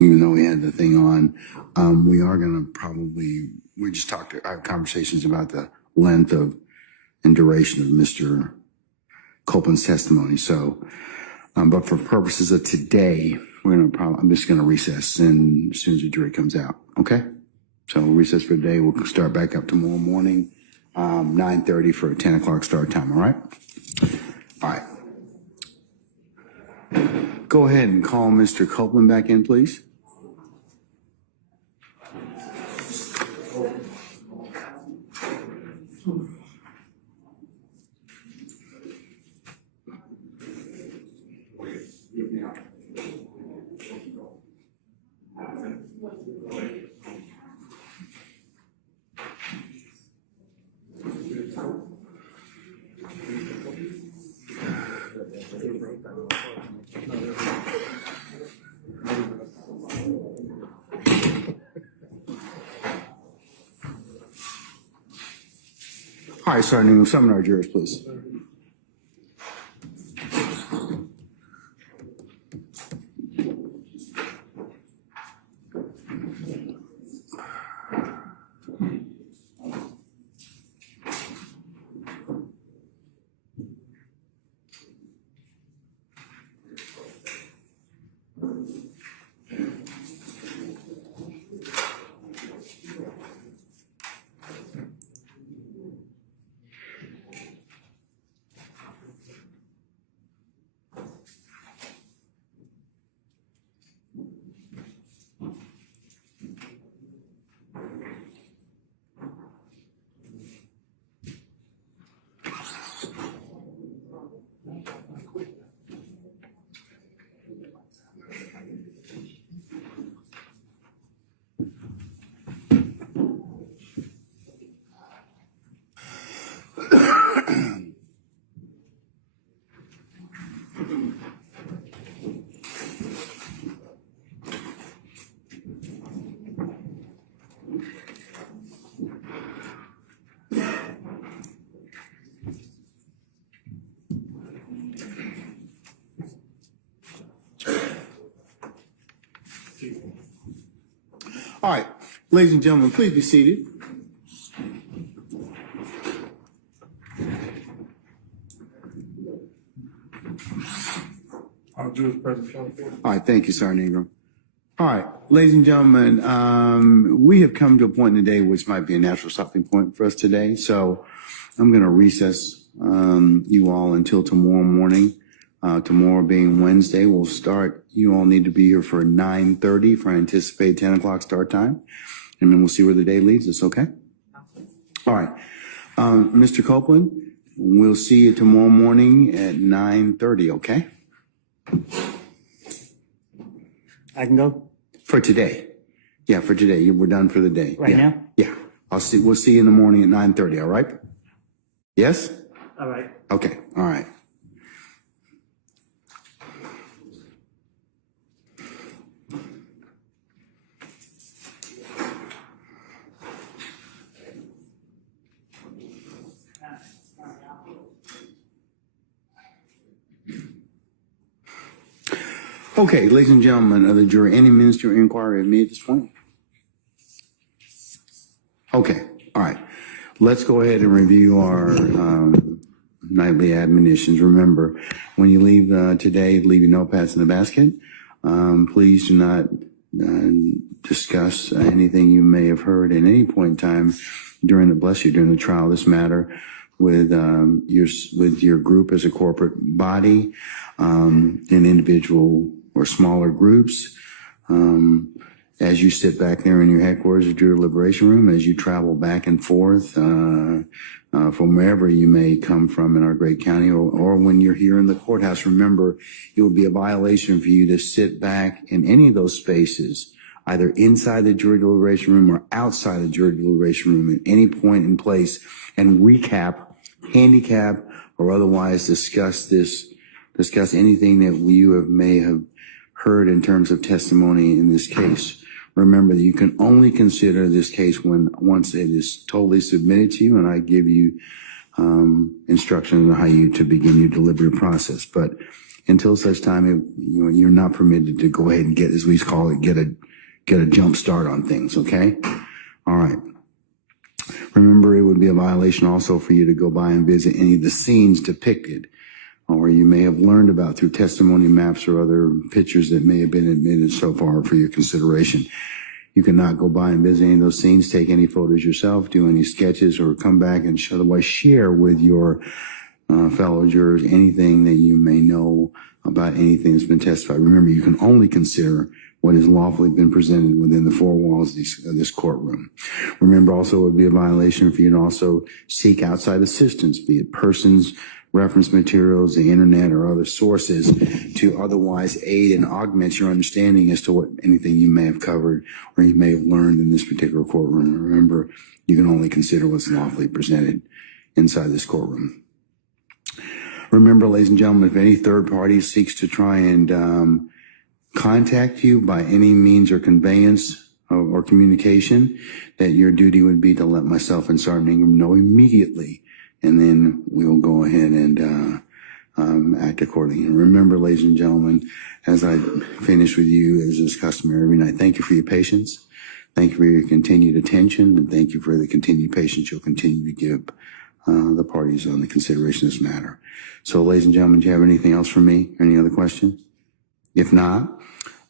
even though we had the thing on. We are going to we just have conversations about the length of and duration of Mr. Copeland's testimony. So, but for purposes of today, I'm just going to recess and as soon as the jury comes out. Okay. So we'll recess for today. We'll start back up tomorrow morning, 9:30 for a 10 o'clock start time. All right. All right. Go ahead and call Mr. Copeland back in, please. All right, Sergeant, summon our jurors, please. All right, ladies and gentlemen, please be seated. I'll do his presentation. All right, thank you, Sergeant Ingram. All right, ladies and gentlemen, we have come to a point in the day which might be a natural stopping point for us today. So I'm going to recess you all until tomorrow morning. Tomorrow being Wednesday, we'll start. You all need to be here for 9:30 for anticipated 10 o'clock start time. And then we'll see where the day leads us, okay? All right. Mr. Copeland, we'll see you tomorrow morning at 9:30, okay? I can go For today. Yeah, for today. We're done for the day. right Yeah. now? Yeah. We'll see you in the morning at 9:30, all right? Yes? All right. Okay, all right. Okay, ladies and gentlemen of the jury, any ministerial inquiry of me at this point? Okay, all right. Let's go ahead and review our nightly admonitions. Remember, when you leave today, leave your notepads in the basket. Please do not discuss anything you may have heard at any point in time during the trial of this matter with your group as a corporate body, in individual or smaller groups. As you sit back there in your headquarters at your deliberation room, as you travel back and forth from wherever you may come from in our great county, or when you're here in the courthouse, remember, it would be a violation for you to sit back in any of those spaces, either inside the jury deliberation room or outside the jury deliberation room at any point in place, and recap, handicap, or otherwise discuss anything that may have heard in terms of testimony in this case. Remember that you can only consider this case once it is totally submitted to you, and I give you instructions on how to begin your delivery process. But until such time, you're not permitted to go ahead and get, as we call it, get a jump start on things, okay? All right. Remember, it would be a violation also for you to go by and visit any of the scenes depicted, or you may have learned about through testimony maps or other pictures that may have been admitted so far for your consideration. You cannot go by and visit any of those scenes, take any photos yourself, do any sketches, or come back and otherwise share with your fellow jurors anything that you may know about anything that's been testified. Remember, you can only consider what has lawfully been presented within the four walls of this courtroom. Remember also, it would be a violation for you to also seek outside assistance, be it persons, reference materials, the internet, or other sources to otherwise aid and augment your understanding as to what anything you may have covered or you may have learned in this particular courtroom. Remember, you can only consider what's lawfully presented inside this courtroom. Remember, ladies and gentlemen, if any third party seeks to try and contact you by any means or conveyance or communication, that your duty would be to let myself and Sergeant Ingram know immediately, and then we will go ahead and act accordingly. And remember, ladies and gentlemen, as I finish with you, as is customary every night, thank you for your patience, thank you for your continued attention, and thank you for the continued patience you'll continue to give the parties on the consideration of this matter. So, ladies and gentlemen, do you have anything else for me? Any other questions? If not,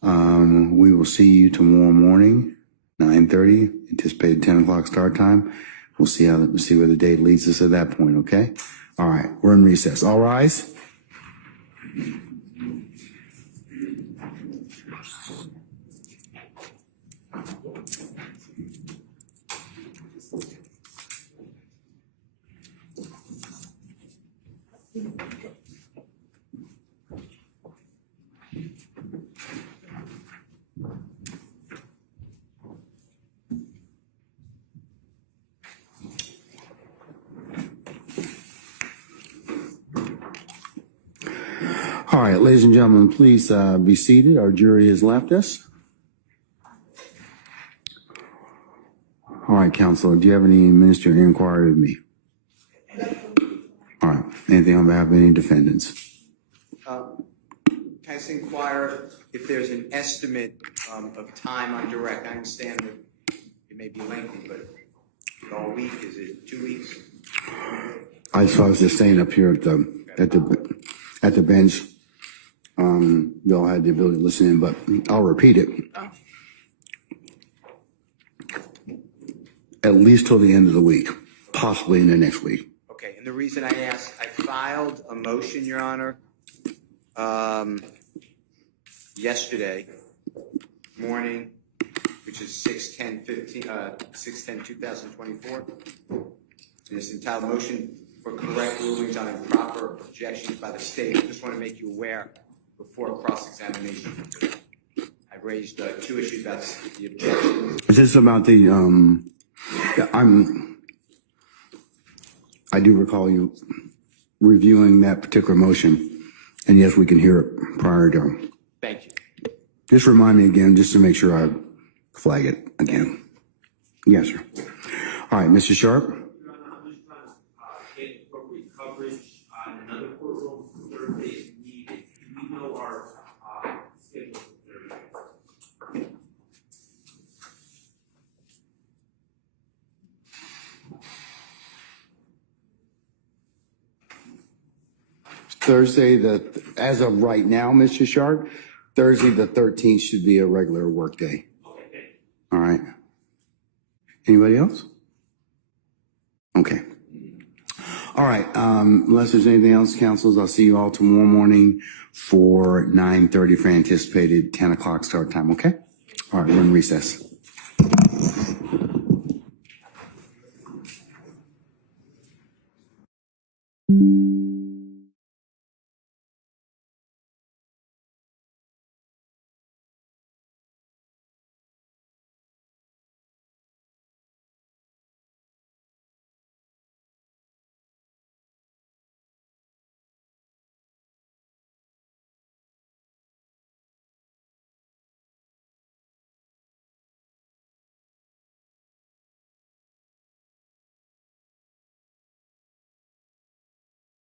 we will see you tomorrow morning, 9:30, anticipated 10 o'clock start time. We'll see where the day leads us at that point, okay? All right, we're in recess. All rise. All right, ladies and gentlemen, please be seated. Our jury has left us. All right, Counselor, do you have any ministerial inquiry of me? All right, anything on behalf of any defendants? Can I just inquire if there's an estimate of time on direct? I understand that it may be lengthy, but all week, is it 2 weeks? I was just saying up here at the bench. Y'all had the ability to listen in, but I'll repeat it. At least till the end of the week, possibly in the next week. Okay, and the reason I asked, I filed a motion, Your Honor, yesterday morning, which is 6/10/2024. It's entitled Motion for Correct Rulings on Improper Objections by the State. I just want to make you aware before cross-examination. I raised two issues about the objections. Is this about the, I do recall you reviewing that particular motion, and yes, we can hear it prior to. Thank you. Just remind me again, just to make sure I flag it again. Yes, sir. All right, Mr. Sharp. I'm just trying to get appropriate coverage on another courtroom for Thursday if needed. Do we know our schedule for Thursday? Thursday, as of right now, Mr. Sharp, Thursday the 13th should be a regular work day. Okay. All right. Anybody else? Okay. All right. Unless there's anything else, councils, I'll see you all tomorrow morning for 9:30 for anticipated 10 o'clock start time. Okay. All right. We're in recess.